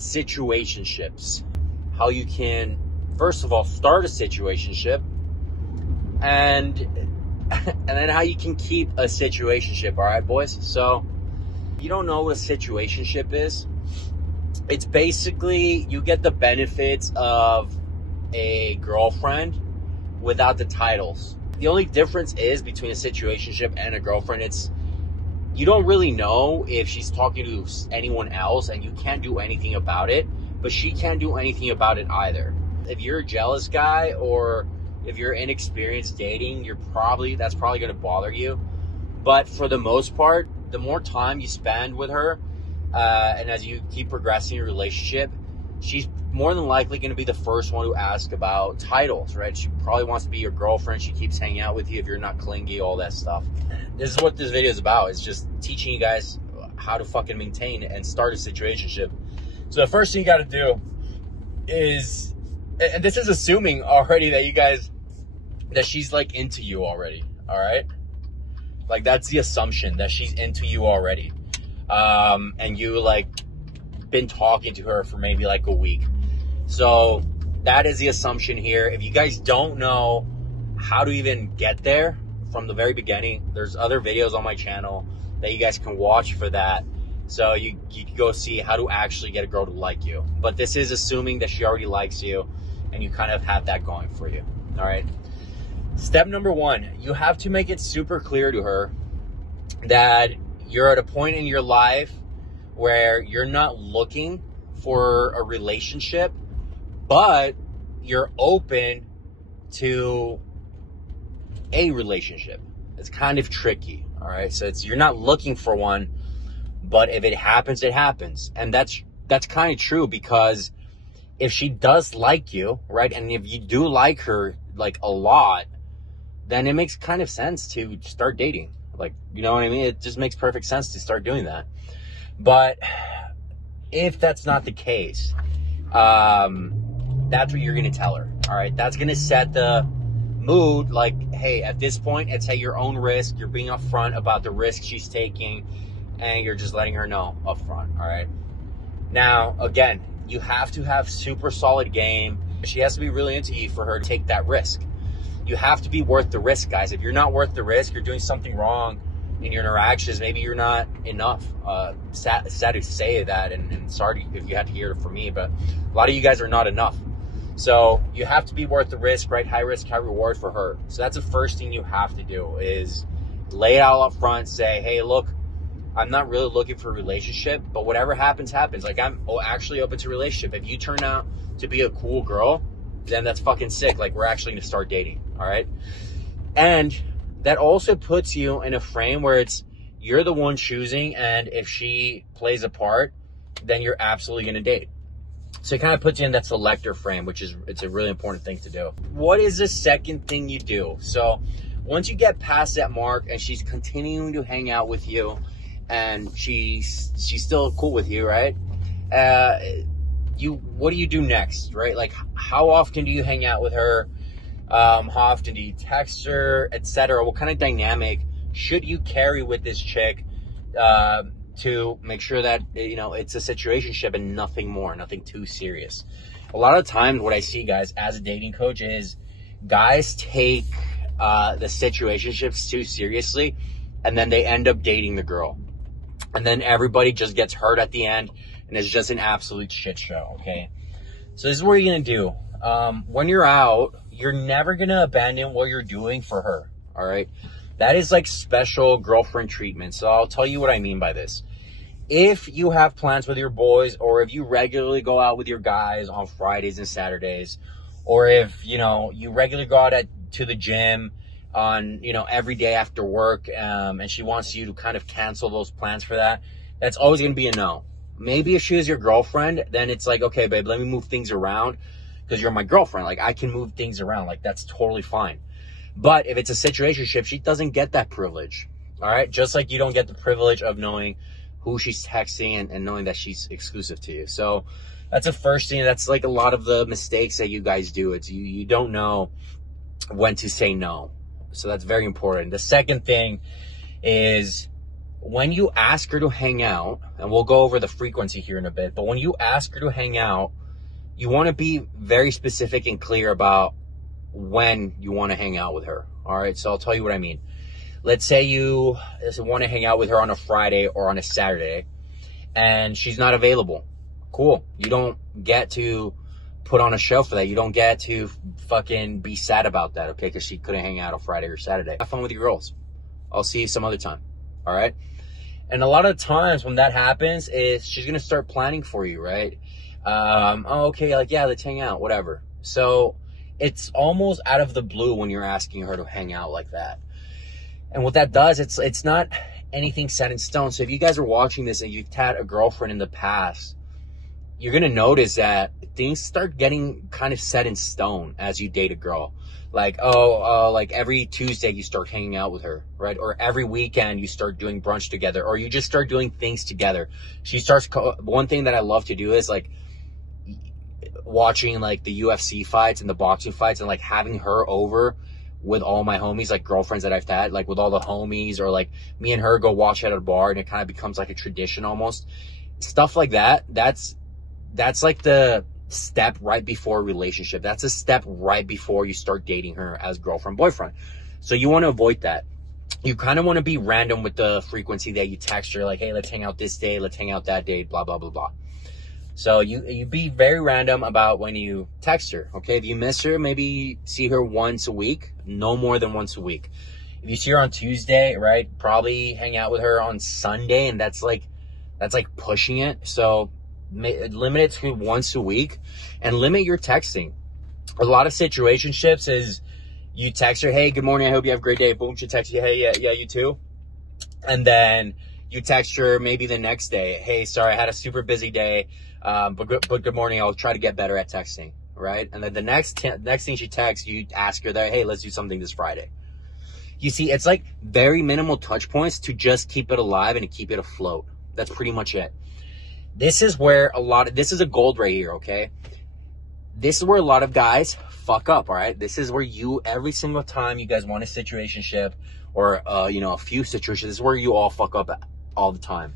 situationships. How you can, first of all, start a situationship, and then how you can keep a situationship. All right, boys? So, you don't know what a situationship is. It's basically you get the benefits of a girlfriend without the titles. The only difference is between a situationship and a girlfriend, it's you don't really know if she's talking to anyone else, and you can't do anything about it, but she can't do anything about it either. If you're a jealous guy or if you're inexperienced dating, that's probably going to bother you. But for the most part, the more time you spend with her, and as you keep progressing your relationship, she's more than likely going to be the first one to ask about titles, right? She probably wants to be your girlfriend. She keeps hanging out with you if you're not clingy, all that stuff. This is what this video is about. It's just teaching you guys how to fucking maintain and start a situationship. So the first thing you got to do is, and this is assuming already that she's like into you already, all right? Like that's the assumption, that she's into you already. And you like been talking to her for maybe like a week. So that is the assumption here. If you guys don't know how to even get there from the very beginning, there's other videos on my channel that you guys can watch for that. So you can go see how to actually get a girl to like you. But this is assuming that she already likes you and you kind of have that going for you. All right. Step number 1, you have to make it super clear to her that you're at a point in your life where you're not looking for a relationship, but you're open to a relationship. It's kind of tricky, all right? So you're not looking for one, but if it happens, it happens. And that's kind of true, because if she does like you, right, and if you do like her like a lot, then it makes kind of sense to start dating. Like, you know what I mean? It just makes perfect sense to start doing that. But if that's not the case, that's what you're going to tell her. All right. That's going to set the mood. Like, hey, at this point, it's at your own risk. You're being upfront about the risk she's taking, and you're just letting her know upfront. All right. Now, again, you have to have super solid game. She has to be really into you for her to take that risk. You have to be worth the risk, guys. If you're not worth the risk, you're doing something wrong in your interactions. Maybe you're not enough. Sad to say that, and sorry if you had to hear it from me, but a lot of you guys are not enough. So you have to be worth the risk, right? High risk, high reward for her. So that's the first thing you have to do, is lay it out up front. Say, hey, look, I'm not really looking for a relationship, but whatever happens, happens. Like, I'm actually open to a relationship. If you turn out to be a cool girl, then that's fucking sick. Like, we're actually going to start dating. All right. And that also puts you in a frame where you're the one choosing. And if she plays a part, then you're absolutely going to date. So it kind of puts you in that selector frame, it's a really important thing to do. What is the second thing you do? So once you get past that mark and she's continuing to hang out with you and she's still cool with you, right? What do you do next, right? Like, how often do you hang out with her? How often do you text her, etc.? What kind of dynamic should you carry with this chick to make sure that, you know, it's a situationship and nothing more, nothing too serious? A lot of times what I see, guys, as a dating coach is guys take the situationships too seriously, and then they end up dating the girl. And then everybody just gets hurt at the end, and it's just an absolute shit show, okay? So this is what you're going to do. When you're out, you're never going to abandon what you're doing for her, all right? That is like special girlfriend treatment. So I'll tell you what I mean by this. If you have plans with your boys, or if you regularly go out with your guys on Fridays and Saturdays, or if, you know, you regularly go out to the gym on, you know, every day after work, and she wants you to kind of cancel those plans for that, that's always going to be a no. Maybe if she is your girlfriend, then it's like, okay, babe, let me move things around because you're my girlfriend. Like, I can move things around. Like, that's totally fine. But if it's a situationship, she doesn't get that privilege. All right. Just like you don't get the privilege of knowing who she's texting and knowing that she's exclusive to you. So that's the first thing. That's like a lot of the mistakes that you guys do. It's you don't know when to say no. So that's very important. The second thing is when you ask her to hang out, and we'll go over the frequency here in a bit, but when you ask her to hang out, you want to be very specific and clear about when you want to hang out with her. All right, so I'll tell you what I mean. Let's say you want to hang out with her on a Friday or on a Saturday, and she's not available. Cool. You don't get to put on a show for that. You don't get to fucking be sad about that, okay? Because she couldn't hang out on Friday or Saturday. Have fun with your girls. I'll see you some other time. All right? And a lot of times when that happens is she's going to start planning for you, right? Oh, okay, like, yeah, let's hang out, whatever. So it's almost out of the blue when you're asking her to hang out like that. And what that does, it's not anything set in stone. So if you guys are watching this and you've had a girlfriend in the past, you're going to notice that things start getting kind of set in stone as you date a girl. Like, like every Tuesday you start hanging out with her, right? Or every weekend you start doing brunch together, or you just start doing things together. One thing that I love to do is like watching like the UFC fights and the boxing fights and like having her over with all my homies, like girlfriends that I've had, like with all the homies, or like me and her go watch at a bar, and it kind of becomes like a tradition almost. Stuff like that. That's like the step right before a relationship. That's a step right before you start dating her as girlfriend, boyfriend. So you want to avoid that. You kind of want to be random with the frequency that you text her, like, hey, let's hang out this day, let's hang out that day, blah, blah, blah, blah. So you be very random about when you text her, okay? If you miss her, maybe see her once a week, no more than once a week. If you see her on Tuesday, right, probably hang out with her on Sunday, and that's like pushing it. So limit it to once a week and limit your texting. A lot of situationships is you text her, hey, good morning, I hope you have a great day. Boom, she texts you, hey, yeah, you too. And then you text her maybe the next day, hey, sorry, I had a super busy day, but good morning, I'll try to get better at texting, right? And then the next thing she texts, you ask her that, hey, let's do something this Friday. You see, it's like very minimal touch points to just keep it alive and to keep it afloat. That's pretty much it. This is where this is a gold right here, okay? This is where a lot of guys fuck up, all right? This is where every single time you guys want a situationship or, a few situations, this is where you all fuck up all the time.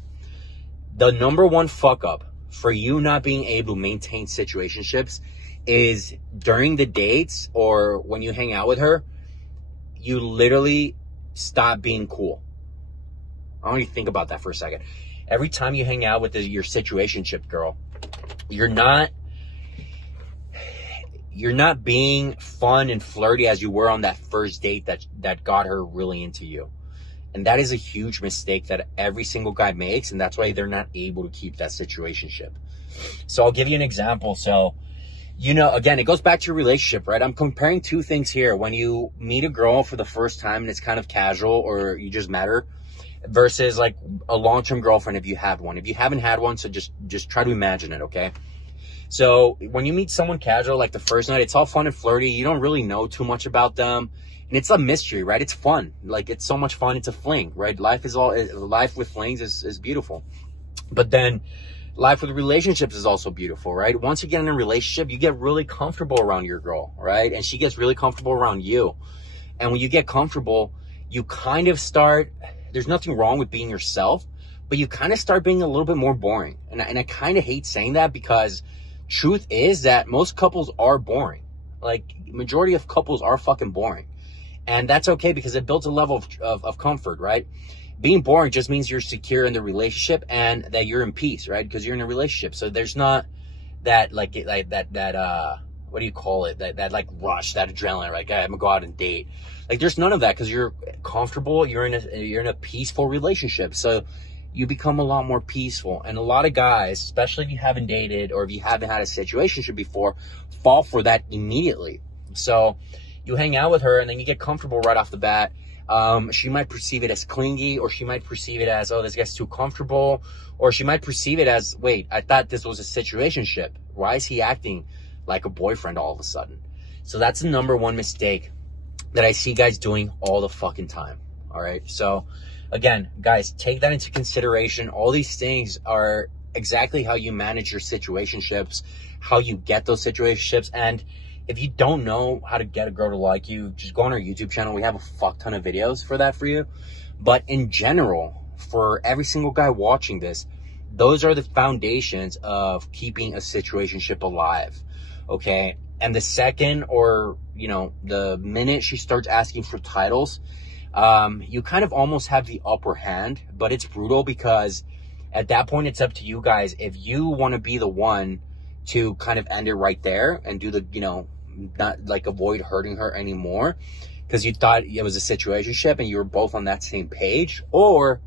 The number one fuck up for you not being able to maintain situationships is during the dates or when you hang out with her, you literally stop being cool. I want you to think about that for a second. Every time you hang out with your situationship girl, you're not being fun and flirty as you were on that first date that got her really into you. And that is a huge mistake that every single guy makes, and that's why they're not able to keep that situationship. So I'll give you an example. So, again, it goes back to your relationship, right? I'm comparing two things here. When you meet a girl for the first time and it's kind of casual, or you just met her, versus like a long-term girlfriend if you have one. If you haven't had one, so just try to imagine it, okay? So when you meet someone casual, like the first night, it's all fun and flirty. You don't really know too much about them. And it's a mystery, right? It's fun. Like, it's so much fun. It's a fling, right? Life with flings is beautiful. But then life with relationships is also beautiful, right? Once you get in a relationship, you get really comfortable around your girl, right? And she gets really comfortable around you. And when you get comfortable, you kind of start... There's nothing wrong with being yourself, but you kind of start being a little bit more boring. And I kind of hate saying that, because truth is that most couples are boring. Like, majority of couples are fucking boring. And that's okay, because it builds a level of comfort, right? Being boring just means you're secure in the relationship and that you're in peace, right? Because you're in a relationship. So there's not that what do you call it? That like rush, that adrenaline, right? I'm gonna go out and date. Like, there's none of that, because you're comfortable. You're in a peaceful relationship. So you become a lot more peaceful. And a lot of guys, especially if you haven't dated or if you haven't had a situationship before, fall for that immediately. So you hang out with her and then you get comfortable right off the bat. She might perceive it as clingy, or she might perceive it as, oh, this guy's too comfortable. Or she might perceive it as, wait, I thought this was a situationship. Why is he acting like a boyfriend all of a sudden? So that's the number one mistake that I see guys doing all the fucking time. All right. So again, guys, take that into consideration. All these things are exactly how you manage your situationships, how you get those situationships. And if you don't know how to get a girl to like you, just go on our YouTube channel. We have a fuck ton of videos for that for you. But in general, for every single guy watching this, those are the foundations of keeping a situationship alive, okay? And the second, or, you know, the minute she starts asking for titles, you kind of almost have the upper hand, but it's brutal because at that point, it's up to you guys. If you want to be the one to kind of end it right there and do the, you know, not like avoid hurting her anymore because you thought it was a situationship and you were both on that same page, or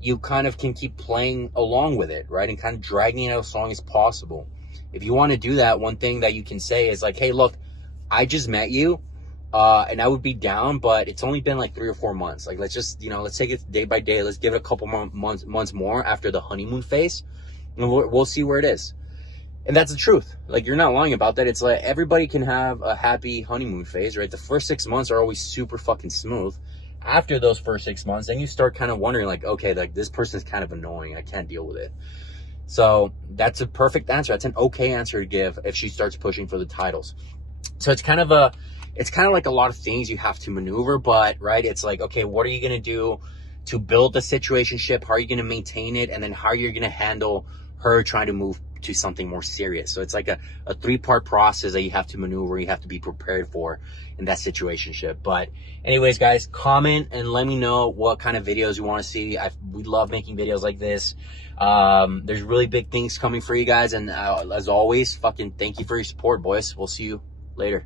you kind of can keep playing along with it, right? And kind of dragging it out as long as possible. If you want to do that, one thing that you can say is like, hey, look, I just met you, and I would be down, but it's only been like 3 or 4 months. Like, let's just, you know, let's take it day by day. Let's give it a couple more months more after the honeymoon phase, and we'll see where it is. And that's the truth. Like, you're not lying about that. It's like everybody can have a happy honeymoon phase, right? The first 6 months are always super fucking smooth. After those first 6 months, then you start kind of wondering like, okay, like this person's kind of annoying. I can't deal with it. So that's a perfect answer. That's an okay answer to give if she starts pushing for the titles. So it's kind of like a lot of things you have to maneuver, but right, it's like, okay, what are you going to do to build the situationship? How are you going to maintain it? And then how are you going to handle her trying to move to something more serious? So it's like a 3-part process that you have to maneuver, you have to be prepared for in that situationship. But anyways, guys, comment and let me know what kind of videos you want to see. We love making videos like this. There's really big things coming for you guys. And as always, fucking thank you for your support, boys. We'll see you later.